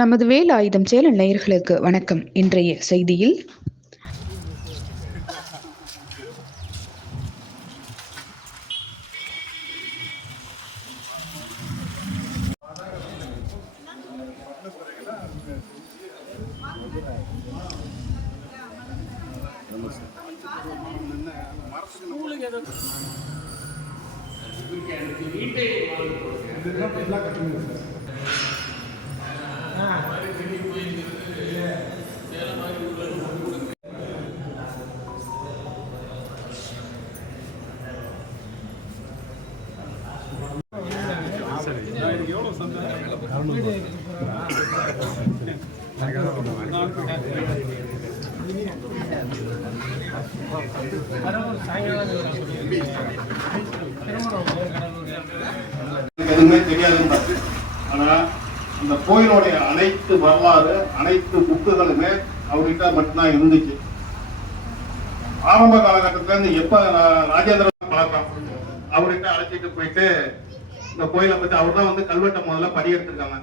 நமது வேல் ஆயுதம் சேனல் நேயர்களுக்கு வணக்கம். இன்றைய செய்தியில் எனக்கு எதுவுமே தெரியாதுன்னு ஆனா அந்த கோயிலுடைய அனைத்து வரலாறு அனைத்து புக்குகளுமே அவர்கிட்ட மட்டும்தான் இருந்துச்சு. ஆரம்ப காலகட்டத்துல இருந்து எப்ப ரா- ராஜேந்திர பழக்கம் அவர்கிட்ட அழைச்சிட்டு போயிட்டு இந்த கோயிலை பத்தி அவர் தான் வந்து கல்வெட்டை முதல்ல படியெடுத்திருக்காங்க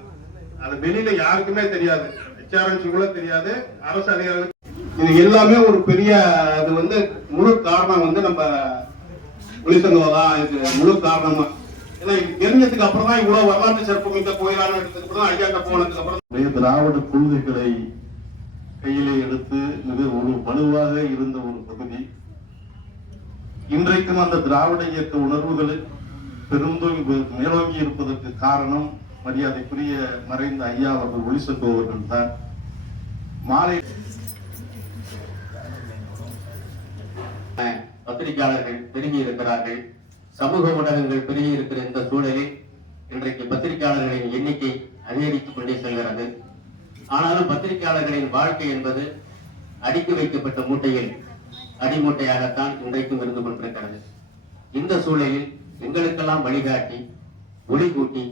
அது வெளியில யாருக்குமே தெரியாது. ஹெச்ஆர்என்சி கூட தெரியாது. அரசு அதிகாரிகள் இது எல்லாமே ஒரு பெரிய அது வந்து முழு காரணம் வந்து நம்ம ஒளிசங்கம் தான் இது முழு காரணமா. ஏன்னா தெரிஞ்சதுக்கு அப்புறம் தான் இவ்வளவு வரலாற்று சிறப்புமிக்க கோயிலான எடுத்ததுக்கு அப்புறம் ஐயாட்ட போனதுக்கு அப்புறம் திராவிட கொள்கைகளை கையிலே எடுத்து மிக ஒரு வலுவாக இருந்த ஒரு பகுதி. இன்றைக்கும் அந்த திராவிட இயக்க உணர்வுகள் பெருந்தோங்கி மேலோங்கி இருப்பதற்கு காரணம் மரியாதைக்குரிய மறைந்த ஐயா அவர்கள் ஒளிசெல்வ அவர்கள் தான். மாலை பத்திரிகையாளர்கள் பெருகி இருக்கிறார்கள். சமூக ஊடகங்கள் பெருகி இருக்கிற இந்த சூழலில் இன்றைக்கு பத்திரிகையாளர்களின் எண்ணிக்கை அதிகரித்துக் கொண்டே செல்கிறது. ஆனாலும் பத்திரிகையாளர்களின் வாழ்க்கை என்பது அடுக்கி வைக்கப்பட்ட மூட்டையில் அடிமூட்டையாகத்தான் இன்றைக்கும் இருந்து கொண்டிருக்கிறது. இந்த சூழலில் எங்களுக்கெல்லாம் வழிகாட்டி ஒளி கூட்டி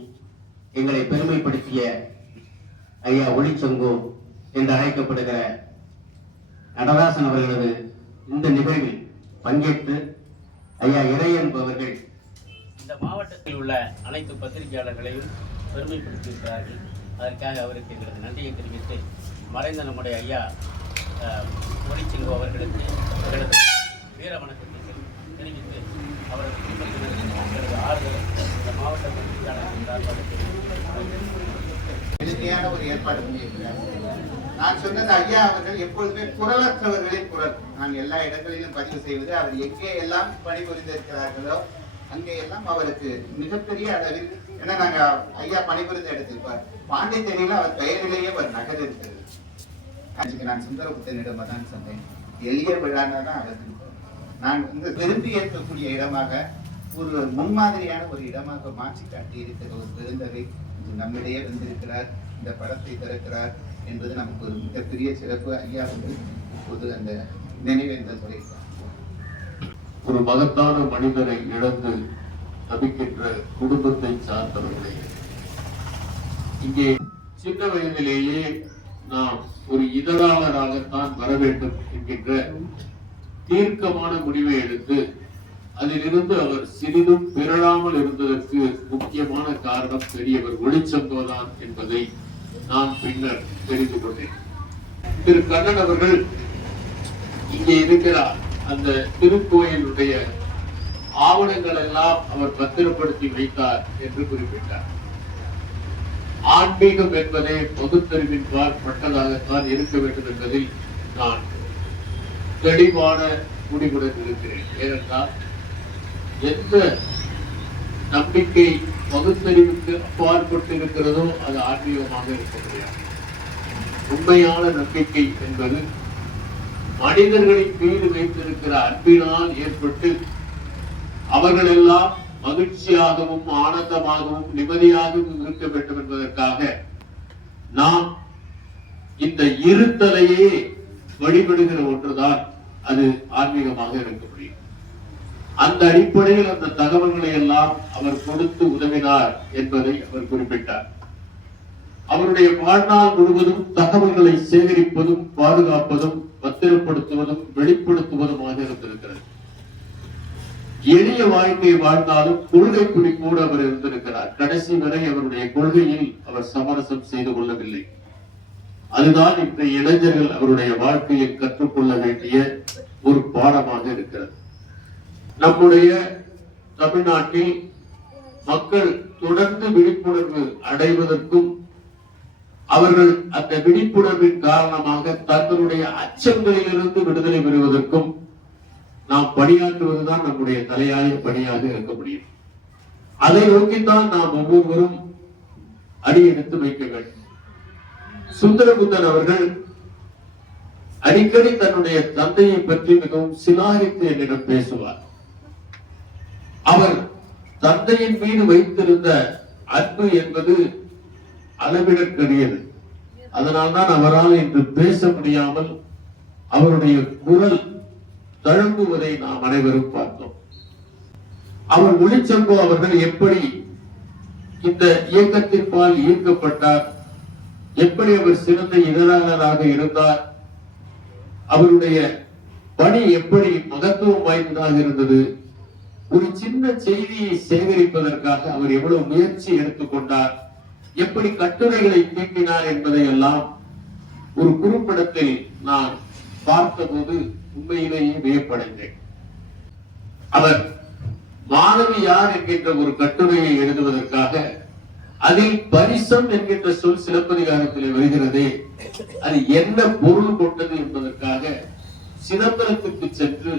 எங்களை பெருமைப்படுத்திய ஐயா ஒளிச்சங்கோ என்று அழைக்கப்படுகிற நடராசன் அவர்களது இந்த நிகழ்வில் பங்கேற்று ஐயா இறை என்பவர்கள் இந்த மாவட்டத்தில் உள்ள அனைத்து பத்திரிகையாளர்களையும் பெருமைப்படுத்தியிருக்கிறார்கள். அதற்காக அவருக்கு எங்களது நன்றியை தெரிவித்து மறைந்த நம்முடைய ஐயா அஹ், ஒளிச்செல்வோ அவர்களுக்கு எங்களது வீர வணக்கத்தை தெரிவித்து அவரது குடும்பத்தினருக்கு எங்களது ஆறுதல் இந்த மாவட்ட பத்திரிகையாளர்கள் சார்பாக ஒரு ஏற்பாடு பண்ணியிருக்கிறார். நான் சொன்னது ஐயா அவர்கள் எப்பொழுதுமே குரலற்றவர்களின் குரல். நான் எல்லா இடங்களிலும் பதிவு செய்வது அவர் எங்கே எல்லாம் பணிபுரிந்திருக்கிறார்களோ அங்கே எல்லாம் அவருக்கு மிகப்பெரிய அளவில் ஏன்னா நாங்க ஐயா பணிபுரிந்த எடுத்திருப்பார் இப்ப பாண்டிச்சேரியில அவர் பெயரிலேயே ஒரு நகர் இருக்கிறது. அதுக்கு நான் சுந்தரபுத்தனிடம் தான் சொன்னேன். எளிய விழான்னா தான் அவர் நான் வந்து விரும்பி ஏற்கக்கூடிய இடமாக ஒரு முன்மாதிரியான ஒரு இடமாக மாற்றி காட்டி இருக்கிற ஒரு பெருந்தவை நம்மிடையே வந்திருக்கிறார் இந்த படத்தை திறக்கிறார் என்பது நமக்கு ஒரு மிகப்பெரிய சிறப்பு. ஐயா வந்து இப்போது அந்த ஒரு மகத்தான மனிதரை இழந்து தவிக்கின்ற குடும்பத்தை சார்ந்தவர்களே இங்கே சின்ன வயதிலேயே நாம் ஒரு இதழாளராகத்தான் வர வேண்டும் என்கின்ற தீர்க்கமான முடிவை எடுத்து அதிலிருந்து அவர் சிறிதும் பிறழாமல் இருந்ததற்கு முக்கியமான காரணம் பெரியவர் ஒளிச்சந்தோதான் என்பதை நான் பின்னர் தெரிந்து கொண்டேன். திரு கண்ணன் அவர்கள் இங்கே இருக்கிறார் அந்த திருக்கோயிலுடைய ஆவணங்கள் எல்லாம் அவர் பத்திரப்படுத்தி வைத்தார் என்று குறிப்பிட்டார். ஆன்மீகம் என்பதே பகுத்தறிவின் பட்டதாகத்தான் இருக்க வேண்டும் என்பதில் நான் தெளிவான முடிவுடன் இருக்கிறேன். ஏனென்றால் எந்த நம்பிக்கை பகுத்தறிவுக்கு அப்பாற்பட்டு இருக்கிறதோ அது ஆன்மீகமாக இருக்க முடியாது. உண்மையான நம்பிக்கை என்பது மனிதர்களின் மீது வைத்திருக்கிற அன்பினால் ஏற்பட்டு அவர்கள் எல்லாம் மகிழ்ச்சியாகவும் ஆனந்தமாகவும் நிம்மதியாகவும் இருக்க வேண்டும் என்பதற்காக நாம் இந்த இருத்தலையே வழிபடுகிற ஒன்றுதான் அது ஆன்மீகமாக இருக்க முடியும். அந்த அடிப்படையில் அந்த தகவல்களை எல்லாம் அவர் கொடுத்து உதவினார் என்பதை அவர் குறிப்பிட்டார். அவருடைய வாழ்நாள் முழுவதும் தகவல்களை சேகரிப்பதும் பாதுகாப்பதும் பத்திரப்படுத்துவதும் வெளிப்படுத்துவதுமாக இருந்திருக்கிறது எளிய வாழ்க்கையை வாழ்ந்தாலும் கொள்கை குறி கூட அவர் இருந்திருக்கிறார். கடைசி வரை அவருடைய கொள்கையில் அவர் சமரசம் செய்து கொள்ளவில்லை. அதுதான் இன்றைய இளைஞர்கள் அவருடைய வாழ்க்கையை கற்றுக்கொள்ள வேண்டிய ஒரு பாடமாக இருக்கிறது. நம்முடைய தமிழ்நாட்டில் மக்கள் தொடர்ந்து விழிப்புணர்வு அடைவதற்கும் அவர்கள் அந்த விழிப்புணர்வின் காரணமாக தங்களுடைய அச்சங்களிலிருந்து விடுதலை பெறுவதற்கும் நாம் பணியாற்றுவதுதான் நம்முடைய தலையாய பணியாக இருக்க முடியும். அதை நோக்கித்தான் நாம் ஒவ்வொருவரும் அடி எடுத்து வைக்க வேண்டும் சுந்தரபுத்தன் அவர்கள் அடிக்கடி தன்னுடைய தந்தையை பற்றி மிகவும் சிலாரித்து என்னிடம் பேசுவார். அவர் தந்தையின் மீது வைத்திருந்த அன்பு என்பது அளவிடற்கரியது அதனால்தான் அவரால் இன்று பேச முடியாமல் அவருடைய குரல் தழும்புவதை நாம் அனைவரும் பார்த்தோம். அவர் ஒளிச்சம்போ அவர்கள் எப்படி இந்த இயக்கத்திற்பால் ஈர்க்கப்பட்டார்? எப்படி அவர் சிறந்த இதழாளராக இருந்தார்? அவருடைய பணி எப்படி மகத்துவம் வாய்ந்ததாக இருந்தது? ஒரு சின்ன செய்தியை சேகரிப்பதற்காக அவர் எவ்வளவு முயற்சி எடுத்துக்கொண்டார் எப்படி கட்டுரைகளை தீட்டினார் என்பதை எல்லாம் ஒரு குறும்படத்தில் நான் பார்த்தபோது உண்மையிலேயே வியப்படைந்தேன். அவர் மாணவி யார்? என்கின்ற ஒரு கட்டுரையை எழுதுவதற்காக அதில் பரிசம் என்கின்ற சொல் சிலப்பதிகாரத்தில் வருகிறதே அது என்ன பொருள் கொண்டது என்பதற்காக சிதம்பரத்துக்கு சென்று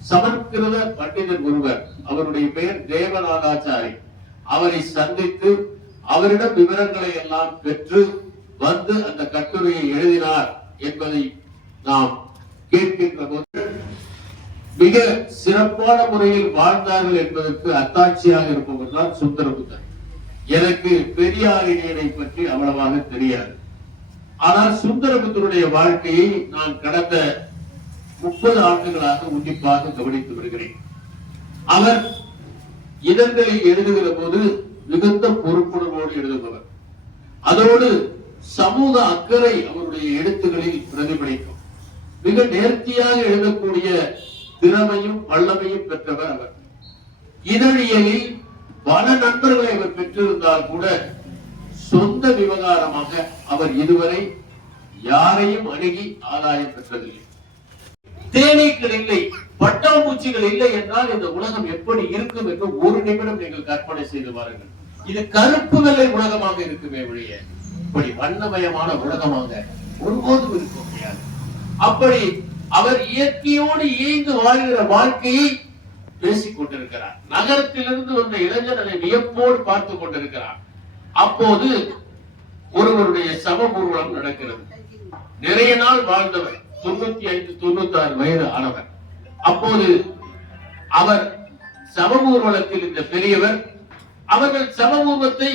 சமஸ்கிருத பண்டிதர் ஒருவர் அவருடைய பெயர் தேவநாதாச்சாரி அவரை சந்தித்து அவரிடம் விவரங்களை எல்லாம் பெற்று வந்து அந்த கட்டுரையை எழுதினார் என்பதை நாம் கேட்கின்ற போது மிக சிறப்பான முறையில் வாழ்ந்தார்கள் என்பதற்கு அத்தாட்சியாக இருப்பவர் தான் சுந்தரபுத்தர். எனக்கு பெரியாரினை பற்றி அவ்வளவாக தெரியாது. ஆனால் சுந்தரபுத்தருடைய வாழ்க்கையை நான் கடந்த முப்பது ஆண்டுகளாக உன்னிப்பாக கவனித்து வருகிறேன். அவர் இதழ்களை எழுதுகிற போது மிகுந்த பொறுப்புணர்வோடு எழுதுபவர். அதோடு சமூக அக்கறை அவருடைய எழுத்துகளில் பிரதிபலிக்கும். மிக நேர்த்தியாக எழுதக்கூடிய திறமையும் வல்லமையும் பெற்றவர் அவர். இதழியலில் பல நண்பர்களை அவர் பெற்றிருந்தால் கூட சொந்த விவகாரமாக அவர் இதுவரை யாரையும் அணுகி ஆதாயம் பெற்றதில்லை. தேனீக்கள் இல்லை பட்டாம்பூச்சிகள் இல்லை என்றால் இந்த உலகம் எப்படி இருக்கும் என்று ஒரு நிமிடம் நீங்கள் கற்பனை செய்து பாருங்கள். இது கருப்பு வெள்ளை உலகமாக இருக்குமே ஒழிய இப்படி வண்ணமயமான உலகமாக ஒருபோதும் இருக்க முடியாது. அப்படி அவர் இயற்கையோடு இயைந்து வாழ்கிற வாழ்க்கையை பேசிக் கொண்டிருக்கிறார். நகரத்திலிருந்து வந்த இளைஞர்களை வியப்போடு பார்த்து கொண்டிருக்கிறார். அப்போது ஒருவருடைய சம ஊர்வலம் நடக்கிறது. நிறைய நாள் வாழ்ந்தவர் தொண்ணூத்தி ஐந்து தொண்ணூத்தி ஆறு வயது ஆனவர். அப்போது அவர் சம ஊர்வலத்தில் இந்த பெரியவர் அவர்கள் சம ஊர்வத்தை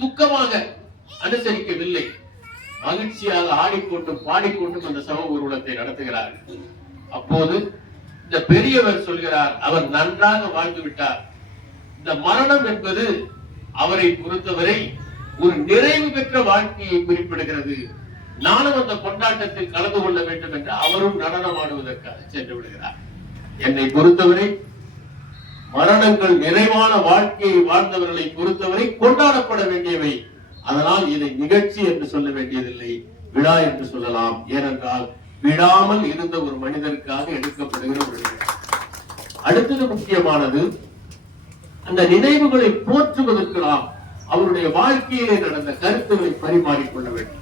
துக்கமாக அனுசரிக்கவில்லை. மகிழ்ச்சியாக ஆடிக்கொண்டும் பாடிக்கொண்டும் அந்த சம ஊர்வலத்தை நடத்துகிறார்கள் அப்போது இந்த பெரியவர் சொல்கிறார் அவர் நன்றாக வாழ்ந்து விட்டார். இந்த மரணம் என்பது அவரை பொறுத்தவரை ஒரு நிறைவு பெற்ற வாழ்க்கையை குறிப்பிடுகிறது. நானும் அந்த கொண்டாட்டத்தில் கலந்து கொள்ள வேண்டும் என்று அவரும் நடனமாடுவதற்காக சென்று விடுகிறார். என்னை பொறுத்தவரை மரணங்கள் நிறைவான வாழ்க்கையை வாழ்ந்தவர்களை பொறுத்தவரை கொண்டாடப்பட வேண்டியவை. அதனால் இதை நிகழ்ச்சி என்று சொல்ல வேண்டியதில்லை விழா என்று சொல்லலாம். ஏனென்றால் விடாமல் இருந்த ஒரு மனிதருக்காக எடுக்கப்படுகிற ஒரு அடுத்தது முக்கியமானது அந்த நினைவுகளை போற்றுவதற்கு நாம் அவருடைய வாழ்க்கையிலே நடந்த கருத்துக்களை பரிமாறிக்கொள்ள வேண்டும்.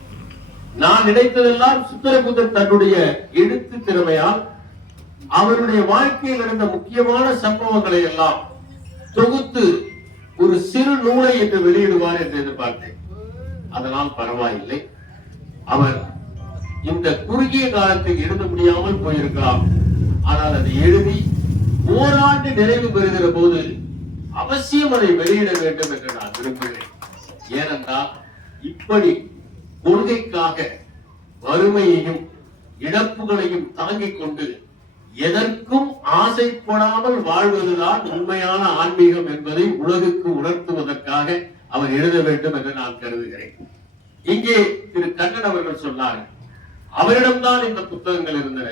நான் நினைத்ததெல்லாம் சுந்தரபுத்தர் தன்னுடைய எழுத்து திறமையால் அவருடைய வாழ்க்கையில் இருந்த முக்கியமான சம்பவங்களை எல்லாம் தொகுத்து ஒரு சிறு நூலை என்று வெளியிடுவார் என்று எதிர்பார்த்தேன். அதனால் பரவாயில்லை. அவர் இந்த குறுகிய காலத்தில் எழுத முடியாமல் போயிருக்கலாம். ஆனால் அதை எழுதி ஓராண்டு நிறைவு பெறுகிற போது அவசியம் அதை வெளியிட வேண்டும் என்று நான் விரும்புகிறேன். ஏனென்றால் இப்படி கொள்கைக்காக வறுமையையும் இழப்புகளையும் தாங்கிக் கொண்டு எதற்கும் ஆசைப்படாமல் வாழ்வதுதான் உண்மையான ஆன்மீகம் என்பதை உலகுக்கு உணர்த்துவதற்காக அவர் எழுத வேண்டும் என்று நான் கருதுகிறேன். இங்கே திரு கண்ணன் அவர்கள் சொன்னார் அவரிடம்தான் இந்த புத்தகங்கள் இருந்தன.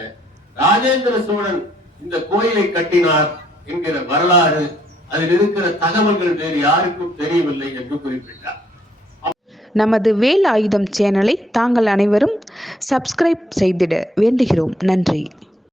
ராஜேந்திர சோழன் இந்த கோயிலை கட்டினார் என்கிற வரலாறு அதில் இருக்கிற தகவல்கள் வேறு யாருக்கும் தெரியவில்லை என்று குறிப்பிட்டார். நமது வேல் ஆயுதம் சேனலை தாங்கள் அனைவரும் சப்ஸ்கிரைப் செய்திட வேண்டுகிறோம். நன்றி.